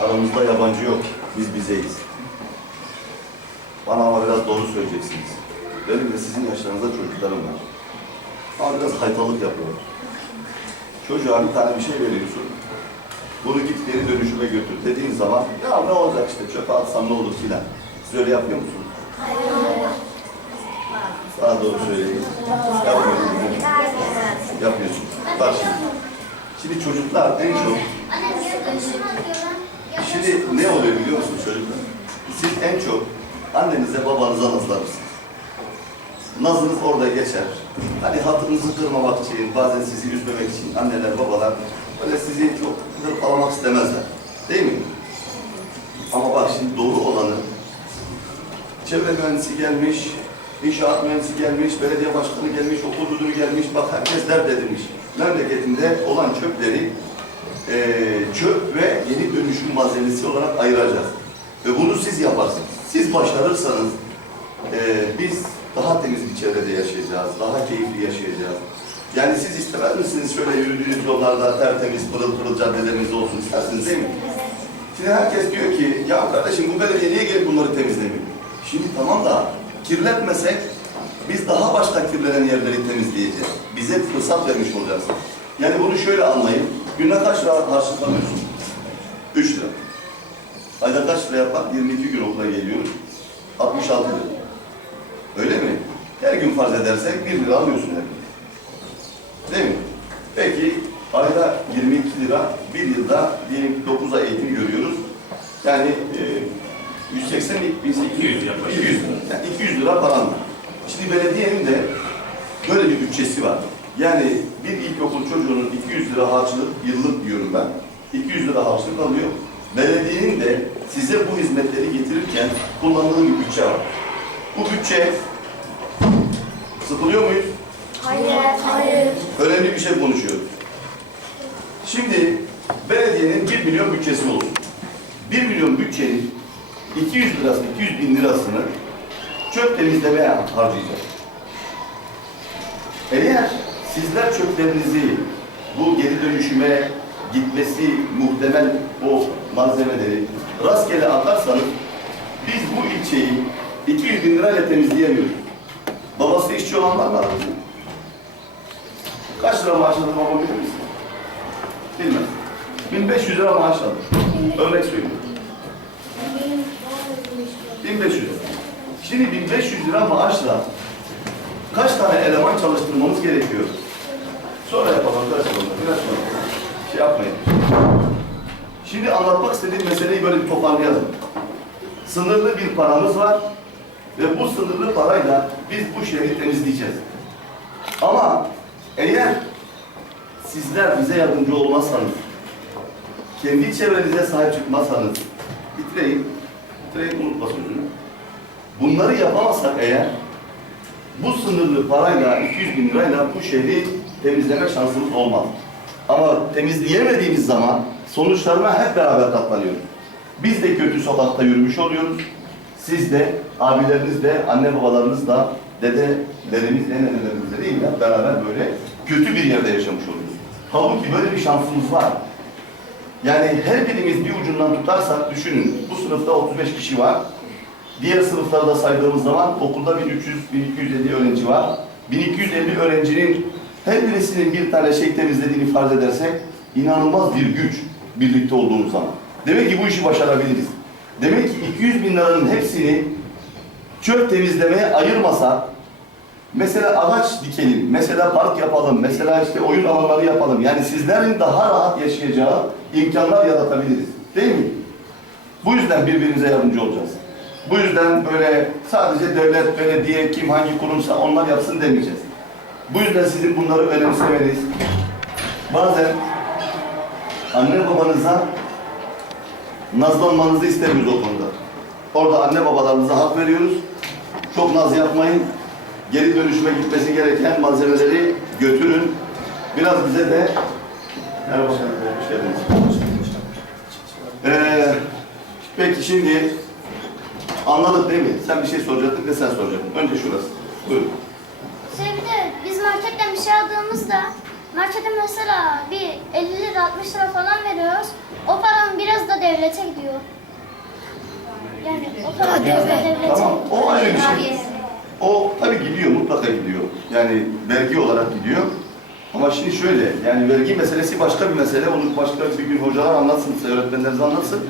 Aramızda yabancı yok. Biz bizeyiz. Bana ama biraz doğru söyleyeceksiniz. Benim de sizin yaşlarınızda çocuklarım var. Ama biraz haytalık yapıyorlar. Çocuğa bir tane bir şey veriyorsun. Bunu git geri dönüşüme götür dediğin zaman ya ne olacak işte çöpe atsam ne olur filan. Siz öyle yapıyor musunuz? Daha doğru söyleyin. Yapmıyorsunuz. Yapıyorsunuz. Bak şimdi. Şimdi çocuklar en çok Şimdi ne oluyor biliyor musun çocuklar? Siz en çok annenize babanıza nazlanırsınız. Nazınız orada geçer. Hani hatırınızı kırmamak için, bazen sizi üzmemek için anneler, babalar öyle sizi çok hırpalamak istemezler. Değil mi? Ama bak şimdi doğru olanı çevre mühendisi gelmiş, inşaat mühendisi gelmiş, belediye başkanı gelmiş, okul müdürü gelmiş, bak herkes dert edilmiş. Memleketinde olan çöpleri eee, çöp ve yeni dönüşüm malzemesi olarak ayıracağız. Ve bunu siz yaparsınız. Siz başarırsanız eee, biz daha temiz bir çevrede yaşayacağız, daha keyifli yaşayacağız. Yani siz istemez misiniz şöyle yürüdüğünüz yollarda tertemiz, pırıl pırıl caddeleriniz olsun istersiniz değil mi? Şimdi herkes diyor ki, ya kardeşim bu belediye niye gelip bunları temizlemiyor? Şimdi tamam da kirletmesek biz daha başka kirlenen yerleri temizleyeceğiz. Bize fırsat vermiş olacağız. Yani bunu şöyle anlayın. Günde kaç lira harçlık alıyorsun? 3 lira. Ayda kaç lira yapar? 22 gün okula geliyoruz. 66 lira. Öyle mi? Her gün farz edersek 1 lira alıyorsun her gün. Değil mi? Peki ayda 22 lira, bir yılda diyelim 9 ay eğitim görüyoruz. Yani e, 180, 200 yapar. 200 lira. Yani 200 lira paran var. Şimdi belediyenin de böyle bir bütçesi var. Yani bir ilkokul çocuğunun 200 lira harçlık, yıllık diyorum ben. 200 lira harçlık alıyor. Belediyenin de size bu hizmetleri getirirken kullandığı bir bütçe var. Bu bütçe sıkılıyor muyuz? Hayır. Hayır. önemli bir şey konuşuyoruz. Şimdi belediyenin 1 milyon bütçesi olsun. 1 milyon bütçenin 200 lirası, 200 bin lirasını çöp temizlemeye harcayacak. Eğer sizler çöplerinizi bu geri dönüşüme gitmesi muhtemel o malzemeleri rastgele atarsanız biz bu ilçeyi 200 bin lirayla temizleyemiyoruz. Babası işçi olanlar var mı? Kaç lira maaş alır baba bilir misin? Bilmez. 1500 lira maaş alır. Örnek söylüyorum. 1500 lira. Şimdi 1500 lira maaşla kaç tane eleman çalıştırmamız gerekiyor? Sonra yapalım arkadaşlar. Biraz sonra. Şey yapmayın. Şimdi anlatmak istediğim meseleyi böyle bir toparlayalım. Sınırlı bir paramız var ve bu sınırlı parayla biz bu şehri temizleyeceğiz. Ama eğer sizler bize yardımcı olmazsanız, kendi çevrenize sahip çıkmazsanız, bitireyim, bitireyim unutma sözünü. Bunları yapamazsak eğer, bu sınırlı parayla, 200 bin lirayla bu şehri temizleme şansımız olmaz. Ama temizleyemediğimiz zaman sonuçlarına hep beraber katlanıyoruz. Biz de kötü sokakta yürümüş oluyoruz. Siz de, abileriniz de, anne babalarınız da, dedelerimiz, nenelerimiz de değil mi? Beraber böyle kötü bir yerde yaşamış oluyoruz. Halbuki böyle bir şansımız var. Yani her birimiz bir ucundan tutarsak düşünün. Bu sınıfta 35 kişi var. Diğer sınıfları da saydığımız zaman okulda 1300, 1250 öğrenci var. 1250 öğrencinin her birisinin bir tane şey temizlediğini farz edersek inanılmaz bir güç birlikte olduğumuz zaman. Demek ki bu işi başarabiliriz. Demek ki 200 bin liranın hepsini çöp temizlemeye ayırmasa Mesela ağaç dikelim, mesela park yapalım, mesela işte oyun alanları yapalım. Yani sizlerin daha rahat yaşayacağı imkanlar yaratabiliriz. Değil mi? Bu yüzden birbirimize yardımcı olacağız. Bu yüzden böyle sadece devlet, belediye, kim hangi kurumsa onlar yapsın demeyeceğiz. Bu yüzden sizin bunları önemsemeniz, bazen anne babanıza nazlanmanızı istemiyoruz o konuda. Orada anne babalarımıza hak veriyoruz. Çok naz yapmayın. Geri dönüşüme gitmesi gereken malzemeleri götürün. Biraz bize de Merhaba hoş geldiniz. Ee, peki şimdi anladık değil mi? Sen bir şey soracaktın ve sen soracaktın. Önce şurası. Buyurun. Şey bir de biz marketten bir şey aldığımızda markete mesela bir 50 lira 60 lira falan veriyoruz. O paranın biraz da devlete gidiyor. Yani o para devlete. Tamam, o ayrı bir şey. O tabii gidiyor, mutlaka gidiyor. Yani vergi olarak gidiyor. Ama şimdi şöyle, yani vergi meselesi başka bir mesele. Onu başka bir gün hocalar anlatsın, size öğretmenleriniz anlatsın.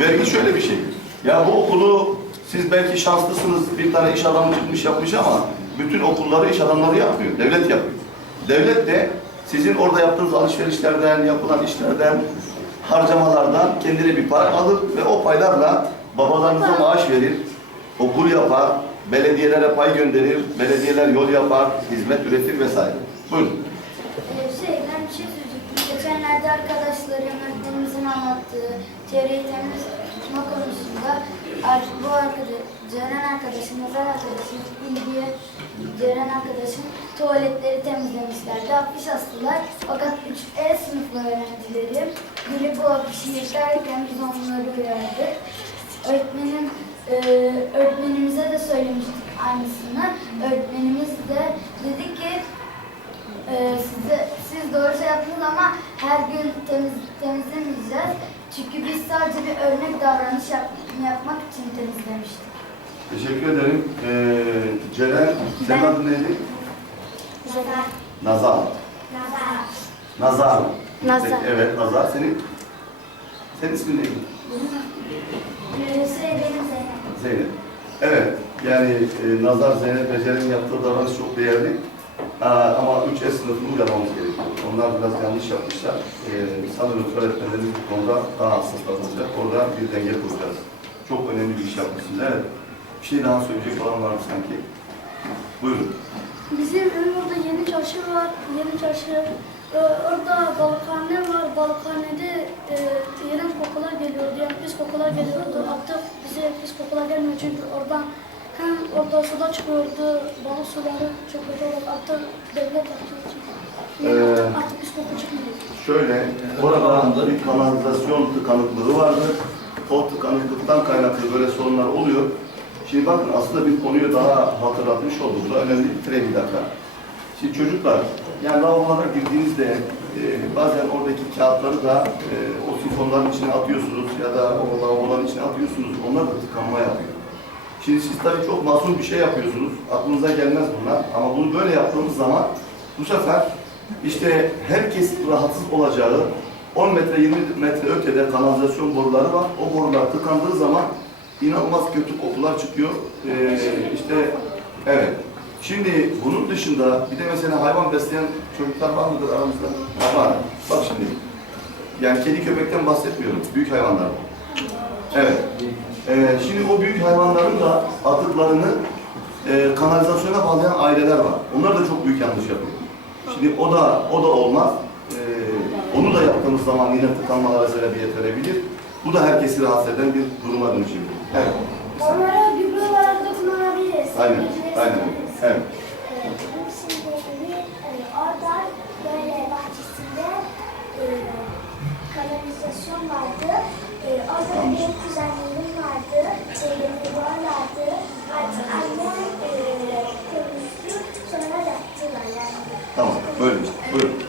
Vergi şöyle bir şey. Ya bu okulu siz belki şanslısınız, bir tane iş adamı çıkmış yapmış ama bütün okulları iş adamları yapmıyor, devlet yapıyor. Devlet de sizin orada yaptığınız alışverişlerden, yapılan işlerden, harcamalardan kendine bir pay alır ve o paylarla babalarınıza maaş verir, okul yapar, belediyelere pay gönderir, belediyeler yol yapar, hizmet üretir vesaire. Buyurun. Ee, şey, ben bir şey söyleyecektim. Geçenlerde arkadaşlarım, öğretmenimizin anlattığı çevreyi temiz tutma konusunda bu arkadaş, Ceren arkadaşım, Nazar arkadaşım, İlgiye Ceren arkadaşım tuvaletleri temizlemişlerdi. Afiş astılar. Fakat 3E sınıfı öğrencileri biri bu afişi yıkarken biz onları uyardık. Öğretmenim, e, öğretmenimize de söylemiştik aynısını. Öğretmenimiz de dedi ki ee, size, siz doğru şey yaptınız ama her gün temiz, temizlemeyeceğiz. Çünkü biz sadece bir örnek davranış yap, yapmak için temizlemiştik. Teşekkür ederim. Ee, Ceren, senin Ben- adın neydi? Nazar. Nazar. Nazar. Evet, Nazar. Senin? Senin ismin neydi? Şey benim Zeynep. Zeynep. Evet, yani e, Nazar Zeynep ve Ceren'in yaptığı davranış çok değerli. Aa, ama 3S sınıfını uyarmamız gerekiyor. Onlar biraz yanlış yapmışlar. Ee, sanırım öğretmenlerimiz bu konuda daha hassas davranacak. Orada bir denge kuracağız. Çok önemli bir iş yapmışsınız. Evet. Bir şey daha söyleyecek olan var mı sanki? Buyurun. Bizim orada yeni çarşı var, yeni çarşı. Ee, orada balıkhane var, balıkhanede e, iğrenç kokular geliyordu, yani pis kokular geliyordu. Artık bize pis kokular gelmiyor çünkü oradan hem orada suda çıkıyordu, balık suları çok kötü olarak artık devlet yaptığı. Ee. Şöyle, orada bir kanalizasyon tıkanıklığı vardı. O tıkanıklıktan kaynaklı böyle sorunlar oluyor. Şimdi bakın aslında bir konuyu daha hatırlatmış olduk. Bu da önemli bir bir dakika. Şimdi çocuklar, yani lavabolara girdiğinizde e, bazen oradaki kağıtları da e, o sifonların içine atıyorsunuz ya da o lavaboların içine atıyorsunuz. Onlar da tıkanma yapıyor. Şimdi siz tabii çok masum bir şey yapıyorsunuz. Aklınıza gelmez bunlar. Ama bunu böyle yaptığımız zaman bu sefer işte herkes rahatsız olacağı 10 metre 20 metre ötede kanalizasyon boruları var. O borular tıkandığı zaman inanılmaz kötü kokular çıkıyor. Ee, işte evet. Şimdi bunun dışında bir de mesela hayvan besleyen çocuklar var mıdır aramızda? Var. Bak şimdi. Yani kedi köpekten bahsetmiyorum. Büyük hayvanlar. Evet. Ee, şimdi o büyük hayvanların da atıklarını e, kanalizasyona bağlayan aileler var. Onlar da çok büyük yanlış yapıyor. Şimdi o da o da olmaz. Ee, onu da yaptığımız zaman yine tıkanmalara sebebiyet verebilir. Bu da herkesi rahatsız eden bir duruma dönüşebilir. Evet. Onlara gübre olarak da kullanabiliriz. Aynen. Aynen. Evet. Bizim şimdi evi e, orada böyle bahçesinde e, kanalizasyon vardı. E, orada da benim kuzenlerim vardı. Şeylerim varlardı. Artık annem e, Böyle. Buyurun.